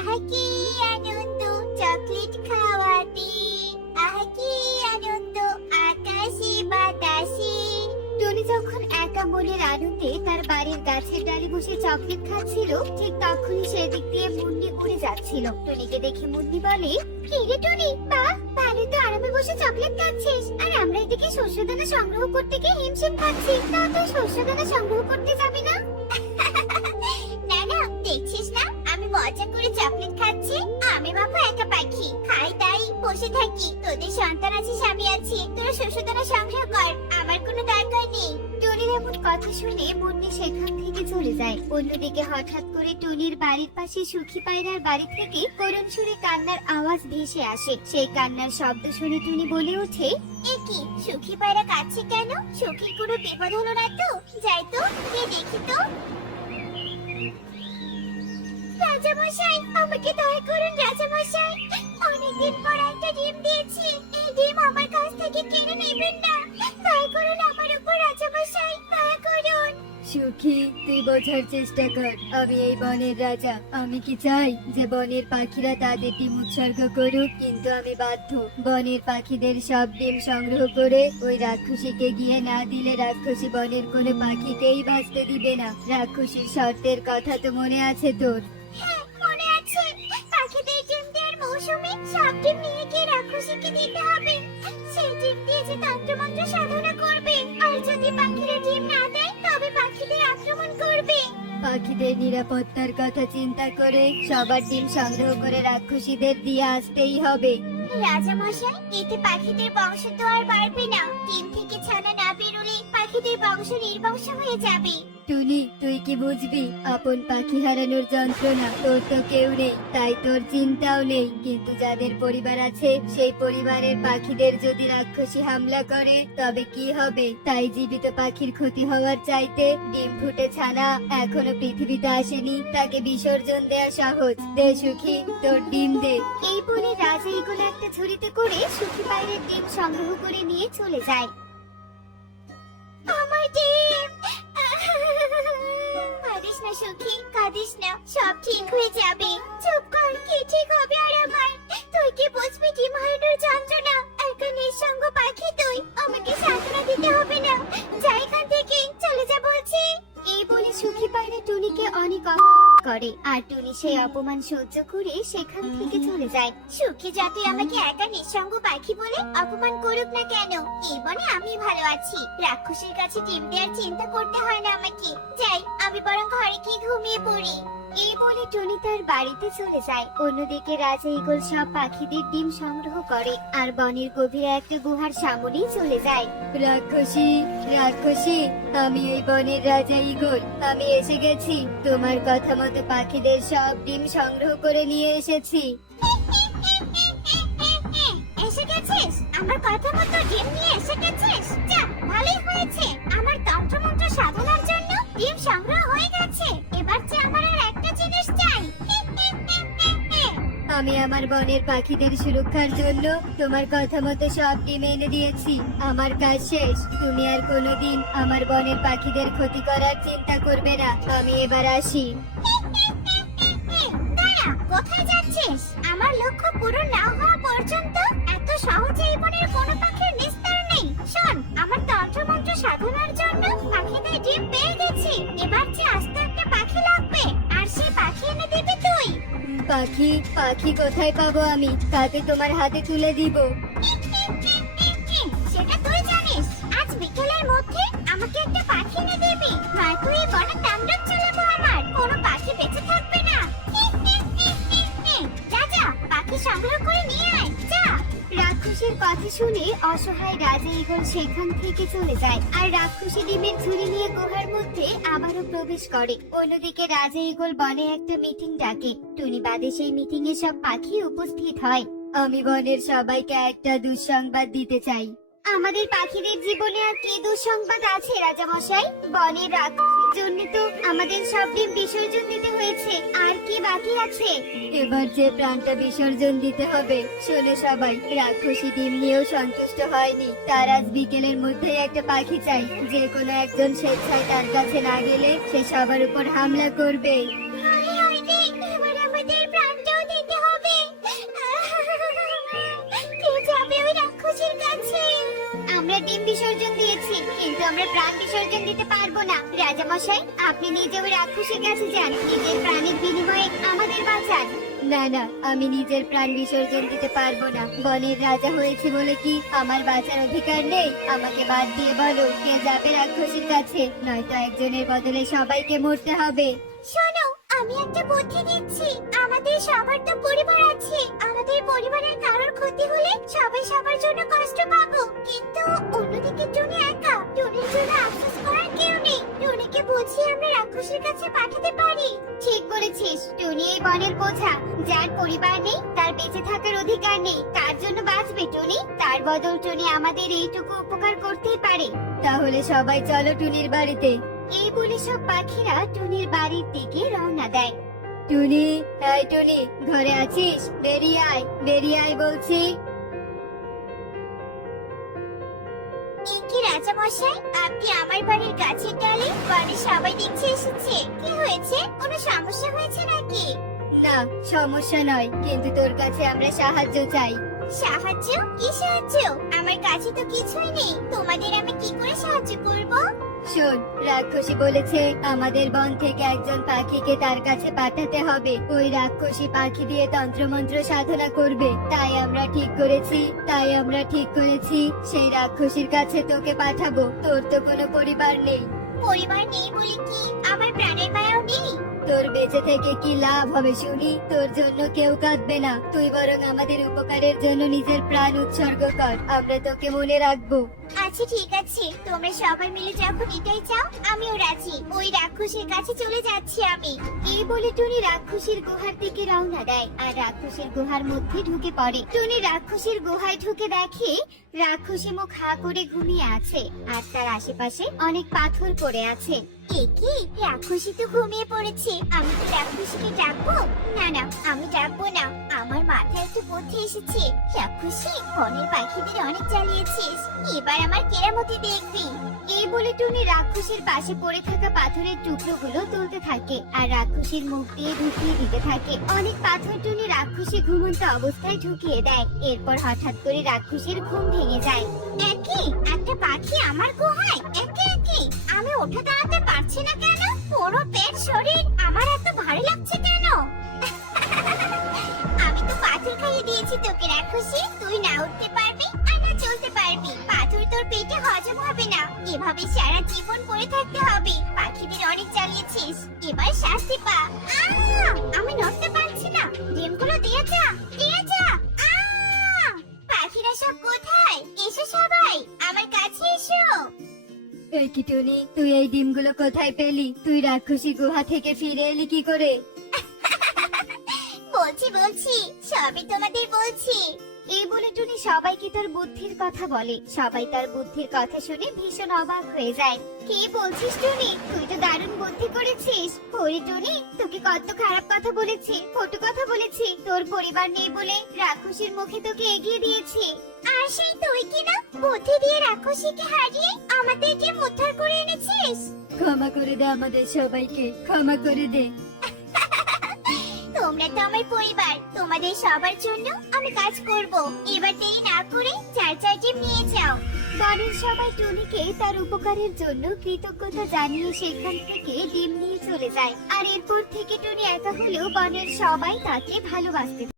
আহা কি আনন্দ চকলেট খাওয়াতে, আহা কি আনন্দ আকাশে বাতাসে। টনি যখন একা মনের আনন্দে তার বাড়ির গাছের ডালে বসে চকলেট খাচ্ছিল, ঠিক তখনই সেদিক দিয়ে মুন্নি উড়ে যাচ্ছিল। টনিকে দেখে মুন্নি বলে, কি রে টনি, বাহ, ভালো তো আরামে বসে চকলেট খাচ্ছিস, আর আমরা এদিকে শস্যদানা সংগ্রহ করতে গিয়ে হিমশিম খাচ্ছি। তা তুই শস্যদানা সংগ্রহ করতে যাবি না? না না, দেখছিস না আমি মজা করে চকলেট খাচ্ছি। আমি বাবা একা পাখি, খাই তাই বসে থাকি। তোদের সন্তান আছে, স্বামী আছে, তোরা শস্যদানা সংগ্রহ কর, আমার কোনো দরকার নেই। টনির এমন কথা শুনে মুন্নি সেখান থেকে চলে যায়। অন্যদিকে হঠাৎ করে টনির বাড়ির পাশে সুখী পায়রার বাড়ি থেকে করুণ সুরে কান্নার আওয়াজ ভেসে আসে। সেই কান্নার শব্দ শুনে টনি বলে ওঠে, এ কি, সুখী পায়রা কাঁদছে কেন? সুখীর কোনো বিপদ হলো না তো? যাই তো, গিয়ে দেখি তো। রাজামশাই, আমাকে দয়া করুন রাজামশাই, অনেকদিন পর একটা ডিম দিয়েছি, এই ডিম আমার কাছ থেকে কিনে নেবেন না। দয়া করুন আমার উপর রাজামশাই, দয়া করুন। সুখী, তুই বোঝার চেষ্টা কর, আমি এই বনের রাজা। আমি কি চাই যে বনের পাখিরা তাদের ডিম উৎসর্গ করুক, কিন্তু আমি বাধ্য। বনের পাখিদের সব ডিম সংগ্রহ করে ওই রাক্ষসীকে গিয়ে না দিলে রাক্ষসী বনের কোনো পাখিকেই বাঁচতে দিবে না। রাক্ষসীর শর্তের কথা তো মনে আছে তোর? হ্যাঁ, মনে আছে। পাখিদের ডিম দেওয়ার মৌসুমে সব ডিম নিয়ে গিয়ে রাক্ষসীকে দিতে হবে। সেই ডিম দিয়ে যে তন্ত্রমন্ত্র সাধনা করবে, আর যদি পাখিরা ডিম না দেয় তবে পাখিদের আক্রমণ করবে। পাখিদের নিরাপত্তার কথা চিন্তা করে সবার ডিম সংগ্রহ করে রাক্ষসীদের দিয়ে আসতেই হবে। রাজামশাই, এতে পাখিদের বংশ তো আর বাড়বে না। ডিম থেকে ছানা না বেরোলে পাখিদের বংশ নির্বংশ হয়ে যাবে। টুনি, তুই কি বুঝবি আপন পাখি হারানোর যন্ত্রণা? তোর তো কেউ নেই, তাই তোর চিন্তাও নেই, কিন্তু যাদের পরিবার আছে সেই পরিবারের পাখিদের যদি রাক্ষসী হামলা করে তবে কি হবে? তাই জীবিত পাখির ক্ষতি হওয়ার চাইতে ডিম ফুটে ছানা এখনো পৃথিবীতে আসেনি, তাকে বিসর্জন দেয়া সহজ। দে সুখী, তোর ডিম দে। এই বলে রাজা এগুলো একটা ঝুড়িতে করে সুখী পায়রার ডিম সংগ্রহ করে নিয়ে চলে যায়। আমার ডিম! কাঁদিস না সুখী, কাঁদিস না, সব ঠিক হয়ে যাবে। চুপ কর, কি ঠিক হবে আর আমার? তুই কি বুঝবি ডিম হারানোর যন্ত্রণা? একা নিঃসঙ্গ পাখি তুই, আমাকে সান্ত্বনা দিতে হবে না। যা এখান থেকে, চলে যা বলছি। এই বলে সুখী পায়রা টুনিকে অনেক করে, আর টুনি সেই অপমান সহ্য করে সেখান থেকে চলে যায়। সুখী যাতে আমাকে একা নিঃসঙ্গ পাখি বলে অপমান করুক না কেন, এই বনে আমি ভালো আছি। রাক্ষসের কাছে ডিম দেওয়ার চিন্তা করতে হয় না আমাকে। যাই, আমি বরং ঘরে গিয়ে ঘুমিয়ে পড়ি। এই বলে টুনি তার বাড়িতে চলে যায়। অন্যদিকে রাজা ঈগল সব পাখিদের ডিম সংগ্রহ করে আর বনের গভীরে একটা গুহার সামনেই চলে যায়। রাক্ষসী, রাক্ষসী, আমি এই বনের রাজা ঈগল, আমি এসে গেছি। তোমার কথা মতো পাখিদের সব ডিম সংগ্রহ করে নিয়ে এসেছি। এসে গেছিস? আমার কথা মতো ডিম নিয়ে এসে গেছিস? যা, ভালোই হয়েছে। আমার তন্ত্রমন্ত্র সাধনার জন্য ডিম সংগ্রহ হয়ে গেছে। এবার যে আমার আর একটা জিনিস চাই। আমি আমার বনের পাখিদের সুরক্ষার জন্য তোমার কথা মতো সব ডিম এনে দিয়েছি। আমার কাজ শেষ, তুমি আর কোনোদিন আমার বনের পাখিদের ক্ষতি করার চিন্তা করবে না। আমি এবার আসি। দাঁড়া, কোথায় যাচ্ছিস? আমার লক্ষ্য পূরণ না হওয়া পর্যন্ত এত সহজে এই বনের কোনো পাখির নিস্তার নেই। শোন, আমার তন্ত্রমন্ত্র সাধনার জন্য পাখিদের ডিম পেয়ে গেছি। এবার যে আস্তে একটা পাখি লাগবে, আর সেই পাখি এনে দিবি তুই। পাখি? পাখি কোথায় পাবো আমি? তাতে তোমার হাতে তুলে দিব। সেটা তুই জানিস। আজ বিকেলের মধ্যে আমাকে একটা পাখি এনে দিবি, নয়তো এই বনে তাণ্ডব চালাবো আমার। কোনো পাখি বেঁচে থাকবে না। যা যা, পাখি সংগ্রহ করে নিয়ে আয়, যা। রাক্ষসীর কথা শুনে অসহায় রাজা ঈগল সেখান থেকে চলে যায়, আর রাক্ষসী ডিমের ঝুড়ি নিয়ে গুহার মধ্যে আবারও প্রবেশ করে। অন্যদিকে রাজা ঈগল বনে একটা মিটিং ডাকে। টুনি বাদে সেই মিটিং এ সব পাখি উপস্থিত হয়। আমি বনের সবাইকে একটা দুঃসংবাদ দিতে চাই। আমাদের পাখিদের জীবনে আর কি দুঃসংবাদ আছে রাজামশাই? বনের রাক্ষসের জন্য তো আমাদের সব ডিম বিসর্জন দিতে হয়েছে, আর কি বাকি আছে? এবার যে প্রাণটা বিসর্জন দিতে হবে। শোনো সবাই, রাক্ষসী ডিম নিয়েও সন্তুষ্ট হয়নি, তার আজ বিকেলের মধ্যেই একটা পাখি চাই। যে কোনো একজন স্বেচ্ছায় তার কাছে না গেলে সে সবার উপর হামলা করবে। হায় হায় রে, এবার আমাদের প্রাণটাও ডিম বিসর্জন দিয়েছি, কিন্তু আমরা প্রাণ বিসর্জন দিতে পারবো না। রাজা মশাই, আপনি নিজে ওই রাক্ষসীর কাছে যান, নিজের প্রাণের বিনিময়ে আমাদের বাঁচান। না না, আমি নিজের প্রাণ বিসর্জন দিতে পারবো না। বনের রাজা হয়েছে বলে কি আমার বাঁচার অধিকার নেই? আমাকে বাদ দিয়ে বলো কে যাবে রাক্ষসীর কাছে, নয়তো একজনের বদলে সবাইকে মরতে হবে। শোনো, আমি একটা বুদ্ধি দিচ্ছি। আমাদের সবার তো পরিবার আছে, আমাদের পরিবারের কারোর ক্ষতি হলে সবাই সবার জন্য কষ্ট পাবো। কিন্তু অন্যদিকে টুনি একা, টুনির জন্য আফসোস করার কেউ নেই। টুনিকে বুঝিয়ে আমরা রাক্ষসীর কাছে পাঠাতে পারি। ঠিক বলেছিস, টুনি এই বনের বোঝা। যার পরিবার নেই তার বেঁচে থাকার অধিকার নেই। কার জন্য বাঁচবে টুনি? তার বদল টুনি আমাদের এইটুকু উপকার করতেই পারে। তাহলে সবাই চলো টুনির বাড়িতে। এই বলে সব পাখিরা টুনির বাড়ির দিকে রওনা দেয়। টুনি, এই টুনি, ঘরে আছিস? বেরিয়ে আয়, বেরিয়ে আয় বলছি। কি রাজা মশাই, আপনি আমার বাড়ির গাছের ডালে? বাড়ির সবাই দেখছে এসেছে। কি হয়েছে? কোনো সমস্যা হয়েছে নাকি? না, সমস্যা নয়, কিন্তু তোর কাছে আমরা সাহায্য চাই। সাহায্য? কি সাহায্য? আমার কাছে তো কিছুই নেই, তোমাদের আমি কি করে সাহায্য করব? শোন, রাক্ষসী বলেছে আমাদের বন থেকে একজন পাখিকে তার কাছে পাঠাতে হবে। ওই রাক্ষসী পাখি দিয়ে তন্ত্রমন্ত্র সাধনা করবে। তাই আমরা ঠিক করেছি সেই রাক্ষসীর কাছে তোকে পাঠাবো। তোর তো কোনো পরিবার নেই। পরিবার নেই বলে কি আমার প্রাণের মায়াও নেই? তোর বেঁচে থেকে কি লাভ হবে শুনি? তোর জন্য কেউ কাঁদবে না। তুই বরং আমাদের উপকারের জন্য নিজের প্রাণ উৎসর্গ কর, আমরা তোকে মনে রাখবো। আচ্ছা ঠিক আছে, তোমরা সবাই মিলে যখন এটাই চাও আমিও রাজি। ওই রাক্ষসীর কাছে চলে যাচ্ছি আমি। এই বলে টুনি রাক্ষসীর গুহার দিকে রওনা দেয় আর রাক্ষসীর গুহার মধ্যে ঢুকে পড়ে। টুনি রাক্ষসীর গুহায় ঢুকে দেখে রাক্ষসী মুখ হা করে ঘুমিয়ে আছে আর তার আশেপাশে অনেক পাথর পড়ে আছে। এ কি, রাক্ষসী তো ঘুমিয়ে পড়েছে। আমি তো রাক্ষসীকে ডাকবো? না না, আমি ডাকবো না। আমার মাথায় একটু বুদ্ধি এসেছে। রাক্ষসী, বনের পাখিদের অনেক জ্বালিয়েছিস, এবার আমার কেরামতি দেখবি। এই বলে টুনি রাক্ষসীর পাশে পড়ে থাকা পাথরের টুকরোগুলো তুলতে থাকে আর রাক্ষসীর মুখ দিয়ে ঢুকিয়ে দিতে থাকে। অনেক পাথর টুনি রাক্ষসী ঘুমন্ত অবস্থায় ঢুকিয়ে দেয়। এরপর হঠাৎ করে রাক্ষসীর ঘুম ভেঙে যায়। একই একটা পাখি আমার গুহায়, একই আমি ওঠে দাঁড়াতে পারছি না কেন? পুরো পেট শরীর আমার এত ভারী লাগছে কেন? আমি তো পাথর খাইয়ে দিয়েছি তোকে রাক্ষসী, তুই না উঠতে পারবি আর না চলতে পারবি। পাথর তোর পেটে হজম হবে না, এভাবে সারা জীবন পড়ে থাকতে হবে। পাখিদের অনেক জ্বালিয়েছিস, এবার শাস্তি পা। আমি নড়তে পারছি না, ডিমগুলো দিয়ে যা, দিয়ে যা। পাখিরা সব কোথায়? এসো সবাই, আমার কাছে এসো। এই কি টুনি, তুই এই ডিমগুলো কোথায় পেলি? তুই রাক্ষসী গুহা থেকে ফিরে এলি কি করে? বলছি সবই তোমাদের বলছি। এই বলে টুনি সবাইকে তার বুদ্ধির কথা বলে। সবাই তার বুদ্ধির কথা শুনে ভীষণ অবাক হয়ে যায়। কি বলছিস টুনি? তুই তো দারুণ বুদ্ধি করেছিস। ওরে টুনি, তোকে কত খারাপ কথা বলেছি, কটু কথা বলেছি। তোর পরিবার নেই বলে রাক্ষসীর মুখে তোকে এগিয়ে দিয়েছি। আর সেই তুই কিনা বুদ্ধি দিয়ে রাক্ষসীকে হারিয়ে আমাদেরকে উদ্ধার করে এনেছিস। ক্ষমা করে দে আমাদের সবাইকে, ক্ষমা করে দে। তোমরা তো আমার পরিবার, তোমাদের সবার জন্য আমি কাজ করব। এবার দেরি না করে চার ডিম নিয়ে যাও। বনের সবাই টুনিকে তার উপকারের জন্য কৃতজ্ঞতা জানিয়ে সেখান থেকে ডিম নিয়ে চলে যায়। আর এরপর থেকে টুনি একা হলেও বনের সবাই তাকে ভালোবাসতে